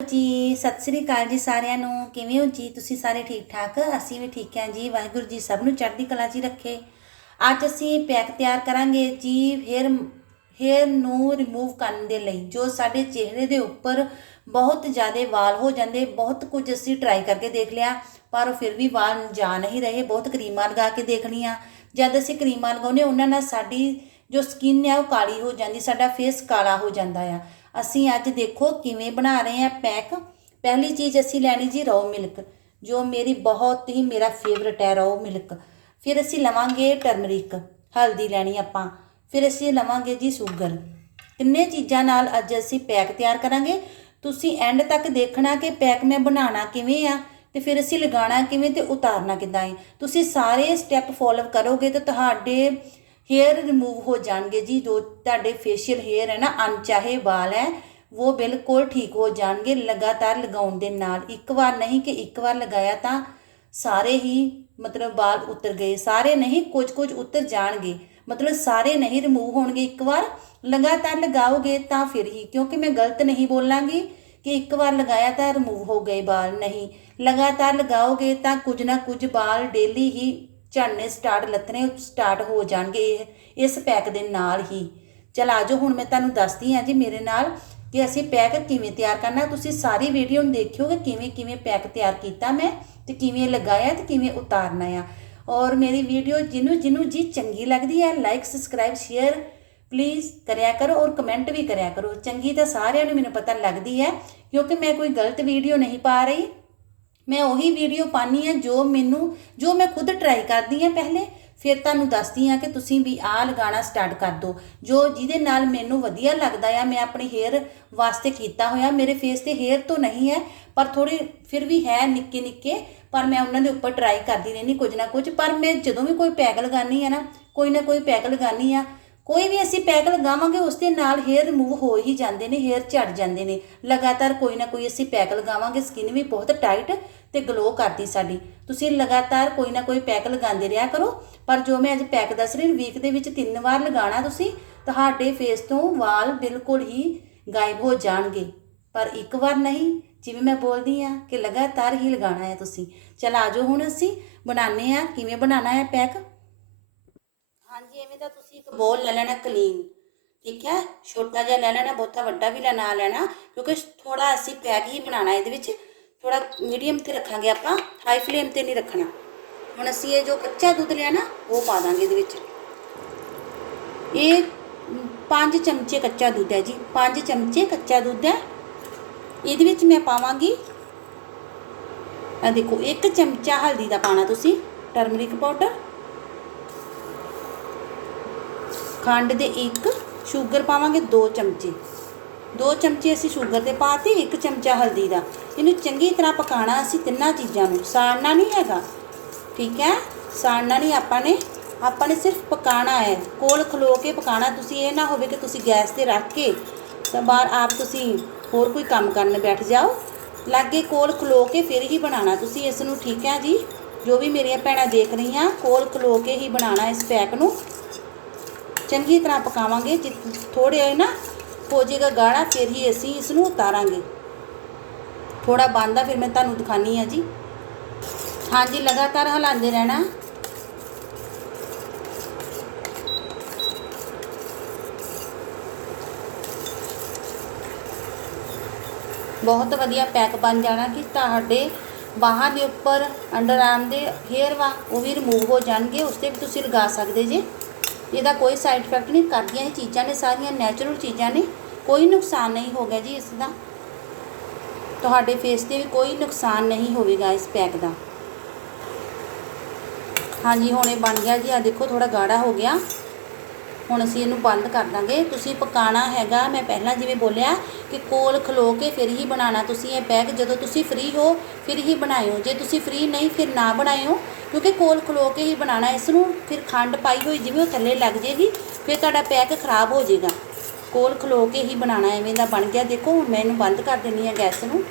ਜੀ, ਸਤਿ ਸ੍ਰੀ ਅਕਾਲ ਜੀ ਸਾਰਿਆਂ ਨੂੰ। ਕਿਵੇਂ ਹੋ ਜੀ? ਤੁਸੀਂ ਸਾਰੇ ਠੀਕ ਠਾਕ? ਅਸੀਂ ਵੀ ਠੀਕ ਹਾਂ ਜੀ। ਵਾਹਿਗੁਰੂ ਜੀ ਸਭ ਨੂੰ ਚੜ੍ਹਦੀ ਕਲਾ 'ਚ ਰੱਖੇ। ਅੱਜ ਅਸੀਂ ਪੈਕ ਤਿਆਰ ਕਰਾਂਗੇ ਜੀ ਹੇਅਰ ਹੇਅਰ ਨੂੰ ਰਿਮੂਵ ਕਰਨ ਦੇ ਲਈ, ਜੋ ਸਾਡੇ ਚਿਹਰੇ ਦੇ ਉੱਪਰ ਬਹੁਤ ਜ਼ਿਆਦਾ ਵਾਲ ਹੋ ਜਾਂਦੇ, ਬਹੁਤ ਕੁਝ ਅਸੀਂ ਟਰਾਈ ਕਰਕੇ ਦੇਖ ਲਿਆ, ਪਰ ਉਹ ਫਿਰ ਵੀ ਵਾਲ ਜਾ ਨਹੀਂ ਰਹੇ, ਬਹੁਤ ਕਰੀਮਾਂ ਲਗਾ ਕੇ ਦੇਖ ਲਈਆਂ ਜਦ ਅਸੀਂ ਕਰੀਮਾਂ ਲਗਾਉਂਦੇ ਉਹਨਾਂ ਨਾਲ ਸਾਡੀ ਜੋ ਸਕਿਨ ਹੈ ਉਹ ਕਾਲੀ ਹੋ ਜਾਂਦੀ, ਸਾਡਾ ਫੇਸ ਕਾਲਾ ਹੋ ਜਾਂਦਾ ਆ। ਅਸੀਂ ਅੱਜ ਦੇਖੋ ਕਿਵੇਂ ਬਣਾ ਰਹੇ ਹਾਂ ਪੈਕ। ਪਹਿਲੀ ਚੀਜ਼ ਅਸੀਂ ਲੈਣੀ ਜੀ ਰੋ ਮਿਲਕ, ਜੋ ਮੇਰੀ ਬਹੁਤ ਹੀ ਮੇਰਾ ਫੇਵਰਟ ਹੈ ਰੋ ਮਿਲਕ। ਫਿਰ ਅਸੀਂ ਲਵਾਂਗੇ ਟਰਮਰਿਕ ਹਲਦੀ ਲੈਣੀ ਆਪਾਂ। ਫਿਰ ਅਸੀਂ ਲਵਾਂਗੇ ਜੀ ਸ਼ੂਗਰ। ਤਿੰਨੇ ਚੀਜ਼ਾਂ ਨਾਲ ਅੱਜ ਅਸੀਂ ਪੈਕ ਤਿਆਰ ਕਰਾਂਗੇ। ਤੁਸੀਂ ਐਂਡ ਤੱਕ ਦੇਖਣਾ ਕਿ ਪੈਕ ਮੈਂ ਬਣਾਉਣਾ ਕਿਵੇਂ ਆ, ਤੇ ਫਿਰ ਅਸੀਂ ਲਗਾਉਣਾ ਕਿਵੇਂ ਤੇ ਉਤਾਰਨਾ ਕਿੱਦਾਂ ਹੈ ਤੁਸੀਂ ਸਾਰੇ ਸਟੈਪ ਫੋਲੋ ਕਰੋਗੇ ਤਾਂ ਤੁਹਾਡੇ ਹੇਅਰ ਰਿਮੂਵ ਹੋ ਜਾਣਗੇ ਜੀ ਜੋ ਤੁਹਾਡੇ ਫੇਸ਼ੀਅਲ ਹੇਅਰ ਹੈ ਨਾ ਅਣਚਾਹੇ ਵਾਲ ਹੈ ਉਹ ਬਿਲਕੁਲ ਠੀਕ ਹੋ ਜਾਣਗੇ ਲਗਾਤਾਰ ਲਗਾਉਣ ਦੇ ਨਾਲ ਇੱਕ ਵਾਰ ਨਹੀਂ ਕਿ ਇੱਕ ਵਾਰ ਲਗਾਇਆ ਤਾਂ ਸਾਰੇ ਹੀ ਮਤਲਬ ਵਾਲ ਉਤਰ ਗਏ ਸਾਰੇ ਨਹੀਂ ਕੁਝ ਕੁਝ ਉਤਰ ਜਾਣਗੇ ਮਤਲਬ ਸਾਰੇ ਨਹੀਂ ਰਿਮੂਵ ਹੋਣਗੇ ਇੱਕ ਵਾਰ ਲਗਾਤਾਰ ਲਗਾਓਗੇ ਤਾਂ ਫਿਰ ਹੀ ਕਿਉਂਕਿ ਮੈਂ ਗਲਤ ਨਹੀਂ ਬੋਲਾਂਗੀ ਕਿ ਇੱਕ ਵਾਰ ਲਗਾਇਆ ਤਾਂ ਰਿਮੂਵ ਹੋ ਗਏ ਵਾਲ ਨਹੀਂ ਲਗਾਤਾਰ ਲਗਾਓਗੇ ਤਾਂ ਕੁਝ ਨਾ ਕੁਝ ਵਾਲ ਡੇਲੀ ਹੀ ਝੜਨੇ ਸਟਾਰਟ ਲੱਥਣੇ ਸਟਾਰਟ ਹੋ ਜਾਣਗੇ ਇਹ- ਇਸ ਪੈਕ ਦੇ ਨਾਲ ਹੀ। ਚਲ ਆਜੋ ਹੁਣ ਮੈਂ ਤੁਹਾਨੂੰ ਦੱਸਦੀ ਹਾਂ ਜੀ ਮੇਰੇ ਨਾਲ ਕਿ ਅਸੀਂ ਪੈਕ ਕਿਵੇਂ ਤਿਆਰ ਕਰਨਾ। ਤੁਸੀਂ ਸਾਰੀ ਵੀਡੀਓ ਨੂੰ ਦੇਖਿਓ ਕਿ ਕਿਵੇਂ ਕਿਵੇਂ ਪੈਕ ਤਿਆਰ ਕੀਤਾ ਮੈਂ ਤੇ ਕਿਵੇਂ ਲਗਾਇਆ ਤੇ ਕਿਵੇਂ ਉਤਾਰਨਾ ਆ। ਔਰ ਮੇਰੀ ਵੀਡੀਓ ਜਿਹਨੂੰ ਜਿਹਨੂੰ ਜੀ ਚੰਗੀ ਲੱਗਦੀ ਹੈ ਲਾਈਕ ਸਬਸਕ੍ਰਾਈਬ ਸ਼ੇਅਰ ਪਲੀਜ਼ ਕਰਿਆ ਕਰੋ ਔਰ ਕਮੈਂਟ ਵੀ ਕਰਿਆ ਕਰੋ। ਚੰਗੀ ਤਾਂ ਸਾਰਿਆਂ ਨੂੰ ਮੈਨੂੰ ਪਤਾ ਲੱਗਦੀ ਹੈ ਕਿਉਂਕਿ ਮੈਂ ਕੋਈ ਗਲਤ ਵੀਡੀਓ ਨਹੀਂ ਪਾ ਰਹੀ। ਮੈਂ ਉਹੀ ਵੀਡੀਓ ਪਾਣੀ ਹੈ ਜੋ ਮੈਨੂੰ, ਜੋ ਮੈਂ ਖੁਦ ਟਰਾਈ ਕਰਦੀ ਹਾਂ ਪਹਿਲੇ, ਫਿਰ ਤੁਹਾਨੂੰ ਦੱਸਦੀ ਹਾਂ ਕਿ ਤੁਸੀਂ ਵੀ ਆਹ ਲਗਾਉਣਾ ਸਟਾਰਟ ਕਰ ਦਿਓ। ਜੋ ਜਿਹਦੇ ਨਾਲ ਮੈਨੂੰ ਵਧੀਆ ਲੱਗਦਾ ਆ, ਮੈਂ ਆਪਣੀ ਹੇਅਰ ਵਾਸਤੇ ਕੀਤਾ ਹੋਇਆ, ਮੇਰੇ ਫੇਸ ਤੇ ਹੇਅਰ ਤੋਂ ਨਹੀਂ ਹੈ, ਪਰ ਥੋੜੇ ਫਿਰ ਵੀ ਹੈ ਨਿੱਕੇ ਨਿੱਕੇ, ਪਰ ਮੈਂ ਉਹਨਾਂ ਦੇ ਉੱਪਰ ਟਰਾਈ ਕਰਦੀ ਰਹਿੰਦੀ, ਕੁਝ ਨਾ ਕੁਝ, ਪਰ ਮੈਂ ਜਦੋਂ ਵੀ ਕੋਈ ਪੈਕ ਲਗਾਨੀ ਆ ਨਾ, ਕੋਈ ਨਾ ਕੋਈ ਪੈਕ ਲਗਾਨੀ ਆ ਕੋਈ ਵੀ ਅਸੀਂ ਪੈਕ ਲਗਾਵਾਂਗੇ, ਉਸ ਦੇ ਨਾਲ ਹੇਅਰ ਰਿਮੂਵ ਹੋ ਹੀ ਜਾਂਦੇ ਨੇ ਹੇਅਰ ਝੜ ਜਾਂਦੇ ਨੇ, ਲਗਾਤਾਰ ਕੋਈ ਨਾ ਕੋਈ ਅਸੀਂ ਪੈਕ ਲਗਾਵਾਂਗੇ ਸਕਿਨ ਵੀ ਬਹੁਤ ਟਾਈਟ ਤੇ ਗਲੋ ਕਰਦੀ ਸਾਡੀ। ਤੁਸੀਂ ਲਗਾਤਾਰ ਕੋਈ ਨਾ ਕੋਈ ਪੈਕ ਲਗਾਉਂਦੇ ਰਿਹਾ ਕਰੋ ਪਰ ਜੋ ਮੈਂ ਅੱਜ ਪੈਕ ਦੱਸ ਰਹੀ ਵੀਕ ਦੇ ਵਿੱਚ ਤਿੰਨ ਵਾਰ ਲਗਾਉਣਾ ਤੁਸੀਂ ਤੁਹਾਡੇ ਫੇਸ ਤੋਂ ਵਾਲ ਬਿਲਕੁਲ ਹੀ ਗਾਇਬ ਹੋ ਜਾਣਗੇ। ਪਰ ਇੱਕ ਵਾਰ ਨਹੀਂ ਜਿਵੇਂ ਮੈਂ ਬੋਲਦੀ ਆ ਕਿ ਲਗਾਤਾਰ ਹੀ ਲਗਾਉਣਾ ਹੈ ਤੁਸੀਂ। ਚਲ ਆਜੋ ਹੁਣ ਅਸੀਂ ਬਣਾਉਂਦੇ ਆ ਕਿਵੇਂ ਬਣਾਉਣਾ ਹੈ ਪੈਕ ਹਾਂਜੀ ਐਵੇਂ ਤਾਂ ਤੁਸੀਂ ਇੱਕ ਬੋਲ ਲੈ ਲੈਣਾ ਕਲੀਨ ਠੀਕ ਹੈ? ਛੋਟਾ ਜਿਹਾ ਲੈ ਲੈਣਾ ਬਹੁਤਾ ਵੱਡਾ ਵੀ ਨਾ ਲੈਣਾ ਕਿਉਂਕਿ ਥੋੜਾ ਅਸੀਂ ਪੈਕ ਹੀ ਬਣਾਉਣਾ ਇਹਦੇ ਵਿੱਚ। ਥੋੜਾ ਮੀਡੀਅਮ ਤੇ ਰੱਖਾਂਗੇ ਆਪਾਂ ਹਾਈ ਫਲੇਮ ਤੇ ਨਹੀਂ ਰੱਖਣਾ ਹੁਣ ਅਸੀਂ ਇਹ ਜੋ ਕੱਚਾ ਦੁੱਧ ਲਿਆ ਨਾ ਉਹ ਪਾ ਦਾਂਗੇ ਇਹਦੇ ਵਿੱਚ ਇਹ 5 ਚਮਚੇ ਕੱਚਾ ਦੁੱਧ ਹੈ ਜੀ 5 ਚਮਚੇ ਕੱਚਾ ਦੁੱਧ ਹੈ ਇਹਦੇ ਵਿੱਚ ਮੈਂ ਪਾਵਾਂਗੀ ਆ ਦੇਖੋ ਇੱਕ ਚਮਚਾ ਹਲਦੀ ਦਾ ਪਾਣਾ ਤੁਸੀਂ ਟਰਮਰਿਕ ਪਾਊਡਰ ਖੰਡ ਦੇ ਇੱਕ ਸ਼ੂਗਰ ਪਾਵਾਂਗੇ 2 ਚਮਚੇ ਦੋ ਚਮਚੇ ਅਸੀਂ ਸ਼ੂਗਰ ਦੇ ਪਾਤੇ, ਇੱਕ ਚਮਚਾ ਹਲਦੀ ਦਾ। ਇਹਨੂੰ ਚੰਗੀ ਤਰ੍ਹਾਂ ਪਕਾਣਾ ਅਸੀਂ ਤਿੰਨਾਂ ਚੀਜ਼ਾਂ ਨੂੰ। ਸਾੜਨਾ ਨਹੀਂ ਹੈਗਾ, ਠੀਕ ਹੈ? ਸਾੜਨਾ ਨਹੀਂ, ਆਪਾਂ ਨੇ ਆਪਾਂ ਨੇ ਸਿਰਫ ਪਕਾਣਾ ਹੈ। ਕੋਲ ਖਲੋ ਕੇ ਪਕਾਣਾ ਤੁਸੀਂ ਇਹ ਨਾ ਹੋਵੇ ਕਿ ਤੁਸੀਂ ਗੈਸ ਤੇ ਰੱਖ ਕੇ ਤਾਂ ਬਾਹਰ ਆਪ ਤੁਸੀਂ ਹੋਰ ਕੋਈ ਕੰਮ ਕਰਨ ਬੈਠ ਜਾਓ। ਲਾਗੇ ਕੋਲ ਖਲੋ ਕੇ ਫਿਰ ਹੀ ਬਣਾਉਣਾ। ਤੁਸੀਂ ਇਸ ਨੂੰ, ਠੀਕ ਹੈ ਜੀ? ਜੋ ਵੀ ਮੇਰੀਆਂ ਭੈਣਾਂ ਦੇਖ ਰਹੀਆਂ, ਕੋਲ ਖਲੋ ਕੇ ਹੀ ਬਣਾਉਣਾ ਇਸ ਪੈਕ ਨੂੰ। ਚੰਗੀ ਤਰ੍ਹਾਂ ਪਕਾਵਾਂਗੇ। ਜਿ ਥੋੜੇ ਨਾ ਹੋ ਜਾਏਗਾ ਗਾੜਾ ਫਿਰ ਹੀ ਅਸੀਂ ਇਸ ਨੂੰ ਉਤਾਰਾਂਗੇ। ਥੋੜਾ ਬੰਦਾ ਫਿਰ ਮੈਂ ਤੁਹਾਨੂੰ ਦਿਖਾਨੀ ਆ ਜੀ। ਹਾਂਜੀ, ਲਗਾਤਾਰ ਹਿਲਾਉਂਦੇ ਰਹਿਣਾ। ਬਹੁਤ ਵਧੀਆ ਪੈਕ ਬਣ ਜਾਣਾ ਕਿ ਤੁਹਾਡੇ ਬਾਹਾਂ ਦੇ ਉੱਪਰ ਅੰਡਰ ਆਰਮ ਦੇ ਹੇਅਰ ਵਾ, ਉਹ ਵੀ ਰਿਮੂਵ ਹੋ ਜਾਣਗੇ, ਉਸ ਤੇ ਵੀ ਤੁਸੀਂ ਲਗਾ ਸਕਦੇ ਜੇ। ਇਹਦਾ ਕੋਈ ਸਾਈਡ ਇਫੈਕਟ ਨਹੀਂ, ਕਰਦੀਆਂ ਇਹ ਚੀਜ਼ਾਂ ਨੇ, ਸਾਰੀਆਂ ਨੈਚੁਰਲ ਚੀਜ਼ਾਂ ਨੇ, ਕੋਈ ਨੁਕਸਾਨ ਨਹੀਂ ਹੋਗਾ ਜੀ ਇਸ ਦਾ। ਤੁਹਾਡੇ ਫੇਸ ਤੇ ਵੀ ਕੋਈ ਨੁਕਸਾਨ ਨਹੀਂ ਹੋਵੇਗਾ ਇਸ ਪੈਕ ਦਾ। ਹਾਂਜੀ, ਹੁਣ ਇਹ ਬਣ ਗਿਆ ਜੀ ਆ ਦੇਖੋ ਥੋੜਾ ਗਾੜਾ ਹੋ ਗਿਆ। ਹੁਣ ਅਸੀਂ ਇਹਨੂੰ ਬੰਦ ਕਰ ਦਾਂਗੇ। ਤੁਸੀਂ ਪਕਾਣਾ ਹੈਗਾ, ਮੈਂ ਪਹਿਲਾਂ ਜਿਵੇਂ ਬੋਲਿਆ ਕਿ ਕੋਲ ਖਲੋ ਕੇ ਫਿਰ ਹੀ ਬਣਾਉਣਾ। ਤੁਸੀਂ ਇਹ ਪੈਕ ਜਦੋਂ ਤੁਸੀਂ ਫ੍ਰੀ ਹੋ, ਫਿਰ ਹੀ ਬਣਾਇਓ। ਜੇ ਤੁਸੀਂ ਫ੍ਰੀ ਨਹੀਂ, ਫਿਰ ਨਾ ਬਣਾਇਓ। ਕਿਉਂਕਿ ਕੋਲ ਖਲੋ ਕੇ ਹੀ ਬਣਾਉਣਾ ਇਸ ਨੂੰ ਫਿਰ ਖੰਡ ਪਾਈ ਹੋਈ ਜਿਵੇਂ ਉਹ ਥੱਲੇ ਲੱਗ ਜੇਗੀ, ਫਿਰ ਤੁਹਾਡਾ ਪੈਕ ਖਰਾਬ ਹੋ ਜਾਏਗਾ ਕੋਲ ਖਲੋ ਕੇ ਹੀ ਬਣਾਉਣਾ ਐਵੇਂ ਦਾ ਬਣ ਗਿਆ। ਦੇਖੋ, ਹੁਣ ਮੈਂ ਇਹਨੂੰ ਬੰਦ ਕਰ ਦਿੰਨੀ ਆ ਗੈਸ ਨੂੰ।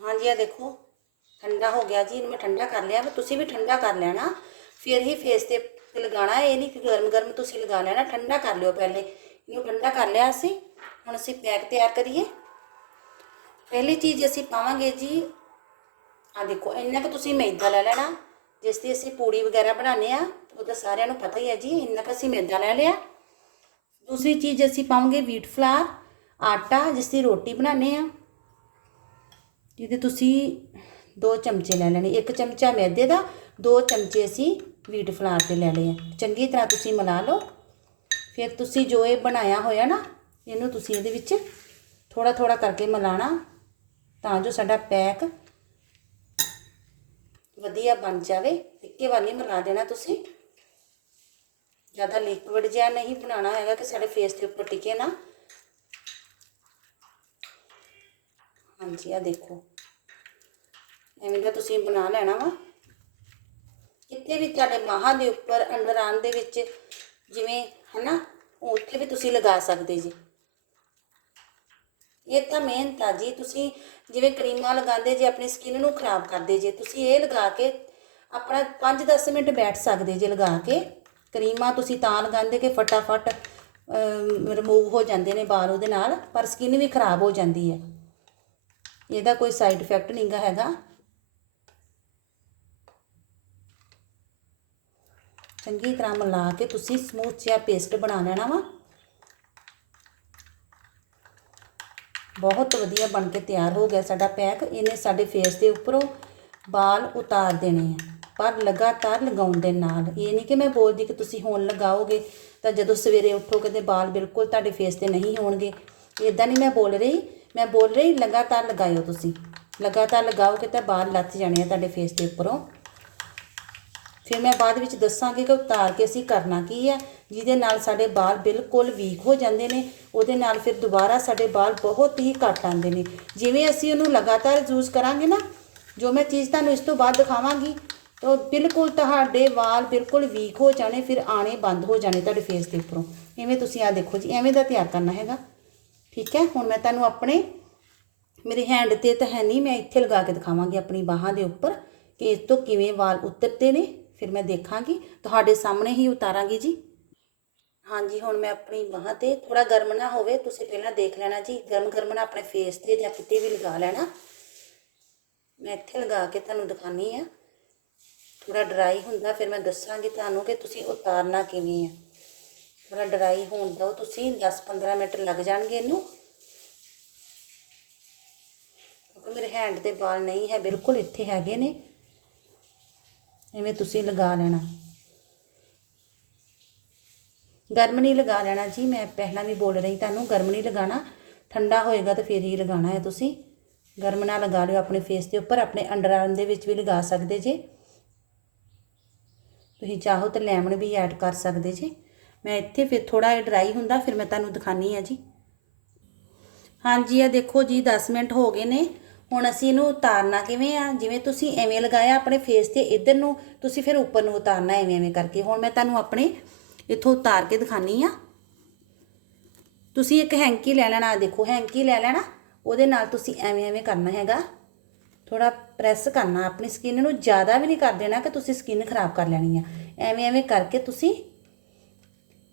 ਹਾਂਜੀ ਆ ਦੇਖੋ। ਠੰਡਾ ਹੋ ਗਿਆ ਜੀ। ਇਹਨੂੰ ਮੈਂ ਠੰਡਾ ਕਰ ਲਿਆ। ਵਾ ਤੁਸੀਂ ਵੀ ਠੰਡਾ ਕਰ ਲੈਣਾ। ਫਿਰ ਹੀ ਫੇਸ ਤੇ ਤੇ ਲਗਾਉਣਾ ਇਹ ਨਹੀਂ ਕਿ ਗਰਮ ਗਰਮ ਤੁਸੀਂ ਲਗਾ ਲੈਣਾ ਠੰਡਾ ਕਰ ਲਿਓ ਪਹਿਲੇ। ਇਹਨੂੰ ਠੰਡਾ ਕਰ ਲਿਆ ਅਸੀਂ। ਹੁਣ ਅਸੀਂ ਪੈਕ ਤਿਆਰ ਕਰੀਏ। ਪਹਿਲੀ ਚੀਜ਼ ਅਸੀਂ ਪਾਵਾਂਗੇ ਜੀ ਆ ਦੇਖੋ, ਇੰਨਾ ਕੁ ਤੁਸੀਂ ਮੈਦਾ ਲੈ ਲੈਣਾ, ਜਿਸ ਦੀ ਅਸੀਂ ਪੂੜੀ ਵਗੈਰਾ ਬਣਾਉਂਦੇ ਆ ਉਹ ਤਾਂ ਸਾਰਿਆਂ ਨੂੰ ਪਤਾ ਹੀ ਹੈ ਜੀ, ਇੰਨਾ ਕੁ ਅਸੀਂ ਮੈਦਾ ਲੈ ਲਿਆ। ਦੂਸਰੀ ਚੀਜ਼ ਅਸੀਂ ਪਾਵਾਂਗੇ ਵੀਟ ਫਲਾਰ ਆਟਾ, ਜਿਸ ਦੀ ਰੋਟੀ ਬਣਾਉਂਦੇ ਆ ਜਿਹਦੇ ਤੁਸੀਂ ਦੋ ਚਮਚੇ ਲੈ ਲੈਣੇ, ਇੱਕ ਚਮਚਾ ਮੈਦੇ ਦਾ, ਦੋ ਚਮਚੇ ਅਸੀਂ ਵੀਟ ਫਲਾਰ ਦੇ ਲੈ ਲਏ ਆ। ਚੰਗੀ ਤਰ੍ਹਾਂ ਤੁਸੀਂ ਮਿਲਾ ਲਓ। ਫਿਰ ਤੁਸੀਂ ਜੋ ਇਹ ਬਣਾਇਆ ਹੋਇਆ ਨਾ, ਇਹਨੂੰ ਤੁਸੀਂ ਇਹਦੇ ਵਿੱਚ ਥੋੜਾ ਥੋੜਾ ਕਰਕੇ ਮਿਲਾਣਾ, ਤਾਂ ਜੋ ਸਾਡਾ ਪੈਕ ਵਧੀਆ ਬਣ ਜਾਵੇ। ਇੱਕੇ ਵਾਰ ਨਹੀਂ ਮਿਲਾ ਦੇਣਾ ਤੁਸੀਂ। ਜ਼ਿਆਦਾ ਲਿਕਵਿਡ ਜਿਹਾ ਨਹੀਂ ਬਣਾਉਣਾ ਹੈਗਾ ਕਿ ਸਾਡੇ ਫੇਸ ਦੇ ਉੱਪਰ ਟਿਕੇ ਨਾ। ਹਾਂਜੀ ਆ ਦੇਖੋ। ਐਵੇਂ ਦਾ ਤੁਸੀਂ ਬਣਾ ਲੈਣਾ ਵਾ। ਕਿਤੇ ਵੀ ਤੁਹਾਡੇ ਬਾਹਾਂ ਦੇ ਉੱਪਰ ਅੰਡਰਾਂ ਦੇ ਵਿੱਚ ਜਿਵੇਂ, ਹਨਾ ਉੱਥੇ ਵੀ ਤੁਸੀਂ ਲਗਾ ਸਕਦੇ ਜੀ। ਇਹ ਤਾਂ ਮਿਹਨਤ ਆ ਜੀ, ਤੁਸੀਂ ਜਿਵੇਂ ਕਰੀਮਾਂ ਲਗਾਉਂਦੇ ਜੇ, ਆਪਣੀ ਸਕਿਨ ਨੂੰ ਖਰਾਬ ਕਰਦੇ ਜੇ, ਤੁਸੀਂ ਇਹ ਲਗਾ ਕੇ ਆਪਣਾ 5-10 ਮਿੰਟ ਬੈਠ ਸਕਦੇ ਜੇ ਲਗਾ ਕੇ। ਕਰੀਮਾਂ ਤੁਸੀਂ ਤਾਂ ਲਗਾਉਂਦੇ ਕਿ ਫਟਾਫਟ ਰਿਮੂਵ ਹੋ ਜਾਂਦੇ ਨੇ ਬਾਲ ਉਹਦੇ ਨਾਲ, ਪਰ ਸਕਿਨ ਵੀ ਖਰਾਬ ਹੋ ਜਾਂਦੀ ਹੈ। ਇਹਦਾ ਕੋਈ ਸਾਈਡ ਇਫੈਕਟ ਨਹੀਂਗਾ ਹੈਗਾ। ਚੰਗੀ ਤਰ੍ਹਾਂ ਮਿਲਾ ਕੇ ਤੁਸੀਂ ਸਮੂਥ ਜਿਹਾ ਪੇਸਟ ਬਣਾ ਲੈਣਾ ਵਾ। ਬਹੁਤ ਵਧੀਆ ਬਣ ਕੇ ਤਿਆਰ ਹੋ ਗਿਆ ਸਾਡਾ ਪੈਕ ਇਹਨੇ ਸਾਡੇ ਫੇਸ ਦੇ ਉੱਪਰੋਂ ਬਾਲ ਉਤਾਰ ਦੇਣੇ ਆ, ਪਰ ਲਗਾਤਾਰ ਲਗਾਉਣ ਦੇ ਨਾਲ। ਇਹ ਨਹੀਂ ਕਿ ਮੈਂ ਬੋਲਦੀ ਕਿ ਤੁਸੀਂ ਹੁਣ ਲਗਾਓਗੇ ਤਾਂ ਜਦੋਂ ਸਵੇਰੇ ਉੱਠੋਗੇ ਤੇ ਬਾਲ ਬਿਲਕੁਲ ਤੁਹਾਡੇ ਫੇਸ ਤੇ ਨਹੀਂ ਹੋਣਗੇ। ਇਦਾਂ ਨਹੀਂ ਮੈਂ ਬੋਲ ਰਹੀ। ਮੈਂ ਬੋਲ ਰਹੀ, ਲਗਾਤਾਰ ਲਗਾਇਓ ਤੁਸੀਂ। ਲਗਾਤਾਰ ਲਗਾਓਗੇ ਤਾਂ ਬਾਲ ਲੱਥ ਜਾਣੇ ਆ ਤੁਹਾਡੇ ਫੇਸ ਦੇ ਉੱਪਰੋਂ। ਫਿਰ ਮੈਂ ਬਾਅਦ ਵਿੱਚ ਦੱਸਾਂਗੀ ਕਿ ਉਤਾਰ ਕੇ ਅਸੀਂ ਕਰਨਾ ਕੀ ਹੈ ਜਿਹਦੇ ਨਾਲ ਸਾਡੇ ਬਾਲ ਬਿਲਕੁਲ ਵੀਕ ਹੋ ਜਾਂਦੇ ਨੇ, ਉਹਦੇ ਨਾਲ ਫਿਰ ਦੁਬਾਰਾ ਸਾਡੇ ਬਾਲ ਬਹੁਤ ਹੀ ਘੱਟ ਆਉਂਦੇ ਨੇ। ਜਿਵੇਂ ਅਸੀਂ ਉਹਨੂੰ ਲਗਾਤਾਰ ਯੂਜ਼ ਕਰਾਂਗੇ ਨਾ, ਜੋ ਮੈਂ ਚੀਜ਼ ਤੁਹਾਨੂੰ ਇਸ ਤੋਂ ਬਾਅਦ ਦਿਖਾਵਾਂਗੀ, ਤਾਂ ਬਿਲਕੁਲ ਤੁਹਾਡੇ ਵਾਲ ਬਿਲਕੁਲ ਵੀਕ ਹੋ ਜਾਣੇ, ਫਿਰ ਆਣੇ ਬੰਦ ਹੋ ਜਾਣੇ ਤੁਹਾਡੇ ਫੇਸ ਦੇ ਉੱਪਰੋਂ। ਇਵੇਂ ਤੁਸੀਂ ਆ ਦੇਖੋ ਜੀ, ਐਵੇਂ ਦਾ ਤਿਆਰ ਕਰਨਾ ਹੈਗਾ। ਠੀਕ ਹੈ, ਹੁਣ ਮੈਂ ਤੁਹਾਨੂੰ ਆਪਣੇ, ਮੇਰੇ ਹੈਂਡ ਤੇ ਤਾਂ ਹੈ ਨਹੀਂ, ਮੈਂ ਇੱਥੇ ਲਗਾ ਕੇ ਦਿਖਾਵਾਂਗੀ ਆਪਣੀ ਬਾਹਾਂ ਦੇ ਉੱਪਰ ਕਿ ਇਸ ਤੋਂ ਕਿਵੇਂ ਵਾਲ ਉਤਰਦੇ ਨੇ। ਫਿਰ ਮੈਂ ਦੇਖਾਂਗੀ, ਤੁਹਾਡੇ ਸਾਹਮਣੇ ਹੀ ਉਤਾਰਾਂਗੀ ਜੀ। ਹਾਂਜੀ, ਹੁਣ ਮੈਂ ਆਪਣੀ ਬਾਹਾਂ ਤੇ ਥੋੜਾ ਗਰਮ ਨਾ ਹੋਵੇ, ਤੁਸੀਂ ਪਹਿਲਾਂ ਦੇਖ ਲੈਣਾ ਜੀ, ਗਰਮ ਗਰਮ ਨਾ ਆਪਣੇ ਫੇਸ ਤੇ ਜਾਂ ਕਿਤੇ ਵੀ ਲਗਾ ਲੈਣਾ। ਮੈਂ ਇੱਥੇ ਲਗਾ ਕੇ ਤੁਹਾਨੂੰ ਦਿਖਾਨੀ ਆ ਥੋੜਾ ਡਰਾਈ ਹੁੰਦਾ, ਫਿਰ ਮੈਂ ਦੱਸਾਂਗੀ ਤੁਹਾਨੂੰ ਕਿ ਤੁਸੀਂ ਉਤਾਰਨਾ ਕਿਵੇਂ ਆ। ਥੋੜਾ ਡਰਾਈ ਹੋਣ ਦਿਓ ਤੁਸੀਂ 10-15 ਮਿੰਟ ਲੱਗ ਜਾਣਗੇ ਇਹਨੂੰ। ਕਿਉਂਕਿ ਮੇਰੇ ਹੈਂਡ ਦੇ ਵਾਲ ਨਹੀਂ ਹੈ, ਬਿਲਕੁਲ ਇੱਥੇ ਹੈਗੇ ਨੇ। ਇਵੇਂ ਤੁਸੀਂ ਲਗਾ ਲੈਣਾ। ਗਰਮ ਨਹੀਂ ਲਗਾ ਲੈਣਾ ਜੀ, ਮੈਂ ਪਹਿਲਾਂ ਵੀ ਬੋਲ ਰਹੀ ਤੁਹਾਨੂੰ, ਗਰਮ ਨਹੀਂ ਲਗਾਣਾ ਠੰਡਾ ਹੋਏਗਾ ਤਾਂ ਫਿਰ ਹੀ ਲਗਾਣਾ ਹੈ ਤੁਸੀਂ। ਗਰਮ ਨਾ ਲਗਾ ਲਿਓ ਆਪਣੇ ਫੇਸ ਦੇ ਉੱਪਰ, ਆਪਣੇ ਅੰਡਰ ਆਰਮ ਦੇ ਵਿੱਚ ਵੀ ਲਗਾ ਸਕਦੇ ਜੇ। ਤੁਸੀਂ ਚਾਹੋ ਤਾਂ ਲੈਮਨ ਵੀ ਐਡ ਕਰ ਸਕਦੇ ਜੇ। ਮੈਂ ਇੱਥੇ ਫਿਰ ਥੋੜਾ ਜਿਹਾ ਡਰਾਈ ਹੁੰਦਾ, ਫਿਰ ਮੈਂ ਤੁਹਾਨੂੰ ਦਿਖਾਨੀ ਆ ਜੀ। ਹਾਂਜੀ ਆ ਦੇਖੋ ਜੀ 10 ਮਿੰਟ ਹੋ ਗਏ ਨੇ। ਹੁਣ ਅਸੀਂ ਇਹਨੂੰ ਉਤਾਰਨਾ ਕਿਵੇਂ ਆ? ਜਿਵੇਂ ਤੁਸੀਂ ਐਵੇਂ ਲਗਾਇਆ ਆਪਣੇ ਫੇਸ ਤੇ ਇਧਰ ਨੂੰ, ਤੁਸੀਂ ਫਿਰ ਉੱਪਰ ਨੂੰ ਉਤਾਰਨਾ ਐਵੇਂ ਐਵੇਂ ਕਰਕੇ। ਹੁਣ ਮੈਂ ਤੁਹਾਨੂੰ ਆਪਣੇ ਇੱਥੋਂ ਉਤਾਰ ਕੇ ਦਿਖਾਨੀ ਆ। ਤੁਸੀਂ ਇੱਕ ਹੈਂਕੀ ਲੈ ਲੈਣਾ ਦੇਖੋ ਹੈਂਕੀ ਲੈ ਲੈਣਾ। ਉਹਦੇ ਨਾਲ ਤੁਸੀਂ ਐਵੇਂ ਐਵੇਂ ਕਰਨਾ ਹੈਗਾ। ਥੋੜਾ ਪ੍ਰੈਸ ਕਰਨਾ, ਆਪਣੀ ਸਕਿਨ ਨੂੰ ਜ਼ਿਆਦਾ ਵੀ ਨਹੀਂ ਕਰ ਦੇਣਾ ਕਿ ਤੁਸੀਂ ਸਕਿਨ ਖਰਾਬ ਕਰ ਲੈਣੀ ਆ। ਐਵੇਂ ਐਵੇਂ ਕਰਕੇ ਤੁਸੀਂ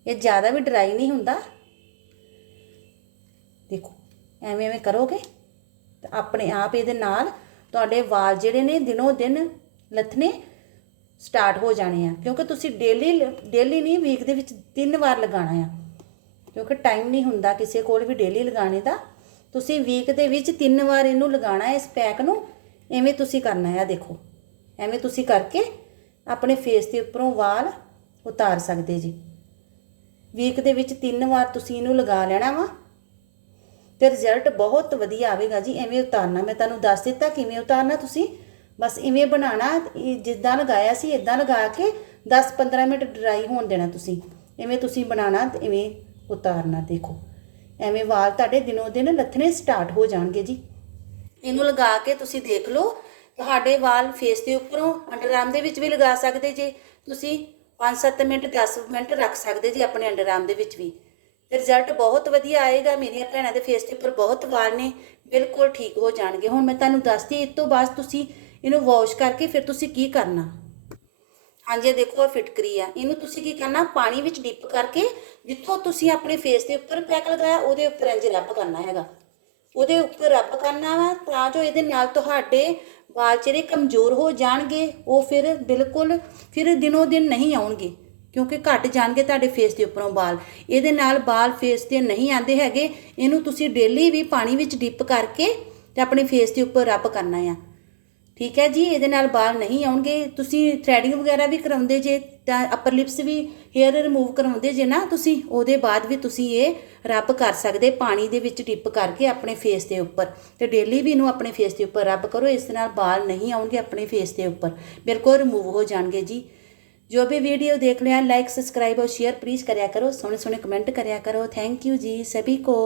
ਇਹ ਜ਼ਿਆਦਾ ਵੀ ਡਰਾਈ ਨਹੀਂ ਹੁੰਦਾ। ਦੇਖੋ, ਐਵੇਂ ਐਵੇਂ ਕਰੋਗੇ। ਤਾਂ ਆਪਣੇ ਆਪ ਇਹਦੇ ਨਾਲ ਤੁਹਾਡੇ ਵਾਲ ਜਿਹੜੇ ਨੇ ਦਿਨੋ ਦਿਨ ਲੱਥਣੇ ਸਟਾਰਟ ਹੋ ਜਾਣੇ ਆ। ਕਿਉਂਕਿ ਤੁਸੀਂ ਡੇਲੀ ਡੇਲੀ ਨਹੀਂ ਵੀਕ ਦੇ ਵਿੱਚ ਤਿੰਨ ਵਾਰ ਲਗਾਉਣਾ ਆ। ਕਿਉਂਕਿ ਟਾਈਮ ਨਹੀਂ ਹੁੰਦਾ ਕਿਸੇ ਕੋਲ ਵੀ ਡੇਲੀ ਲਗਾਉਣੇ ਦਾ। ਤੁਸੀਂ ਵੀਕ ਦੇ ਵਿੱਚ ਤਿੰਨ ਵਾਰ ਇਹਨੂੰ ਲਗਾਉਣਾ ਹੈ ਇਸ ਪੈਕ ਨੂੰ ਐਵੇਂ ਤੁਸੀਂ ਕਰਨਾ ਹੈ ਦੇਖੋ। ਐਵੇਂ ਤੁਸੀਂ ਕਰਕੇ ਆਪਣੇ ਫੇਸ ਦੇ ਉੱਪਰੋਂ ਵਾਲ ਉਤਾਰ ਸਕਦੇ ਜੀ। ਵੀਕ ਦੇ ਵਿੱਚ ਤਿੰਨ ਵਾਰ ਤੁਸੀਂ ਇਹਨੂੰ ਲਗਾ ਲੈਣਾ ਵਾ। ਤੇ ਰਿਜ਼ਲਟ ਬਹੁਤ ਵਧੀਆ ਆਵੇਗਾ ਜੀ, ਐਵੇਂ ਉਤਾਰਨਾ, ਮੈਂ ਤੁਹਾਨੂੰ ਦੱਸ ਦਿੱਤਾ ਕਿਵੇਂ ਉਤਾਰਨਾ ਤੁਸੀਂ। ਬਸ ਇਵੇਂ ਬਣਾਉਣਾ, ਇਹ ਜਿੱਦਾਂ ਲਗਾਇਆ ਸੀ ਇਦਾਂ ਲਗਾ ਕੇ 10-15 ਮਿੰਟ ਡਰਾਈ ਹੋਣ ਦੇਣਾ ਤੁਸੀਂ। ਐਵੇਂ ਤੁਸੀਂ ਬਣਾਉਣਾ, ਤੇ ਇਵੇਂ ਉਤਾਰਨਾ, ਦੇਖੋ। ਐਵੇਂ ਵਾਲ ਤੁਹਾਡੇ ਦਿਨੋ ਦਿਨ ਲੱਥਣੇ ਸਟਾਰਟ ਹੋ ਜਾਣਗੇ ਜੀ। ਇਹਨੂੰ ਲਗਾ ਕੇ ਤੁਸੀਂ ਦੇਖ ਲਓ, ਤੁਹਾਡੇ ਵਾਲ ਫੇਸ ਦੇ ਉੱਪਰੋਂ ਅੰਡਰ ਅੰਡਰਆਰਮ ਦੇ ਵਿੱਚ ਵੀ ਲਗਾ ਸਕਦੇ ਜੇ। ਤੁਸੀਂ 5-7 ਮਿੰਟ 10 ਮਿੰਟ ਰੱਖ ਸਕਦੇ ਜੀ ਆਪਣੇ ਅੰਡਰ ਅੰਡਰਆਰਮ ਦੇ ਵਿੱਚ ਵੀ। ਤੇ ਰਿਜ਼ਲਟ ਬਹੁਤ ਵਧੀਆ ਆਏਗਾ, ਮੇਰੀਆਂ ਭੈਣਾਂ ਦੇ ਫੇਸ ਦੇ ਉੱਪਰ ਬਹੁਤ ਵਾਲ ਨੇ, ਬਿਲਕੁਲ ਠੀਕ ਹੋ ਜਾਣਗੇ। ਹੁਣ ਮੈਂ ਤੁਹਾਨੂੰ ਦੱਸਦੀ ਇਸ ਤੋਂ ਬਾਅਦ ਤੁਸੀਂ ਇਹਨੂੰ ਵਾਸ਼ ਕਰਕੇ ਫਿਰ ਤੁਸੀਂ ਕੀ ਕਰਨਾ? ਹਾਂਜੀ ਦੇਖੋ ਇਹ ਫਿਟਕਰੀ ਆ। ਇਹਨੂੰ ਤੁਸੀਂ ਕੀ ਕਰਨਾ? ਪਾਣੀ ਵਿੱਚ ਡਿਪ ਕਰਕੇ ਜਿੱਥੋਂ ਤੁਸੀਂ ਆਪਣੇ ਫੇਸ ਦੇ ਉੱਪਰ ਪੈਕ ਲਗਾਇਆ, ਉਹਦੇ ਉੱਪਰ ਇੰਜ ਰੱਬ ਕਰਨਾ ਹੈਗਾ। ਉਹਦੇ ਉੱਪਰ ਰੱਬ ਕਰਨਾ ਵਾ, ਤਾਂ ਜੋ ਇਹਦੇ ਨਾਲ ਤੁਹਾਡੇ ਵਾਲ ਜਿਹੜੇ ਕਮਜ਼ੋਰ ਹੋ ਜਾਣਗੇ, ਉਹ ਫਿਰ ਬਿਲਕੁਲ, ਫਿਰ ਦਿਨੋ ਦਿਨ ਨਹੀਂ ਆਉਣਗੇ। ਕਿਉਂਕਿ ਘਟ ਜਾਣਗੇ ਤੁਹਾਡੇ ਫੇਸ ਦੇ ਉੱਪਰੋਂ ਵਾਲ ਇਹਦੇ ਨਾਲ ਵਾਲ ਫੇਸ ਤੇ ਨਹੀਂ ਆਉਂਦੇ ਹੈਗੇ, ਇਹਨੂੰ ਤੁਸੀਂ ਡੇਲੀ ਵੀ ਪਾਣੀ ਵਿੱਚ ਡਿਪ ਕਰਕੇ ਤੇ ਆਪਣੇ ਫੇਸ ਦੇ ਉੱਪਰ ਰੱਬ ਕਰਨਾ ਆ। ਠੀਕ ਹੈ ਜੀ? ਇਹਦੇ ਨਾਲ ਵਾਲ ਨਹੀਂ ਆਉਣਗੇ। ਤੁਸੀਂ ਥ੍ਰੈਡਿੰਗ ਵਗੈਰਾ ਵੀ ਕਰਾਉਂਦੇ ਜੇ, ਤਾਂ ਅਪਰ ਲਿਪਸ ਵੀ ਹੇਅਰ ਰਿਮੂਵ ਕਰਾਉਂਦੇ ਜੇ ਨਾ ਤੁਸੀਂ, ਉਹਦੇ ਬਾਅਦ ਵੀ ਤੁਸੀਂ ਇਹ ਰੱਬ ਕਰ ਸਕਦੇ, ਪਾਣੀ ਦੇ ਵਿੱਚ ਡਿਪ ਕਰਕੇ ਆਪਣੇ ਫੇਸ ਦੇ ਉੱਪਰ। ਤੇ ਡੇਲੀ ਵੀ ਇਹਨੂੰ ਆਪਣੇ ਫੇਸ ਦੇ ਉੱਪਰ ਰੱਬ ਕਰੋ, ਇਸ ਨਾਲ ਵਾਲ ਨਹੀਂ ਆਉਣਗੇ ਆਪਣੇ ਫੇਸ ਦੇ ਉੱਪਰ। ਬਿਲਕੁਲ ਰਿਮੂਵ ਹੋ ਜਾਣਗੇ ਜੀ। ਜੋ ਵੀ वीडियो देख रहे हैं लाइक सब्सक्राइब और शेयर प्लीज़ करा करो सोने सोने कमेंट करा करो थैंक यू जी सभी को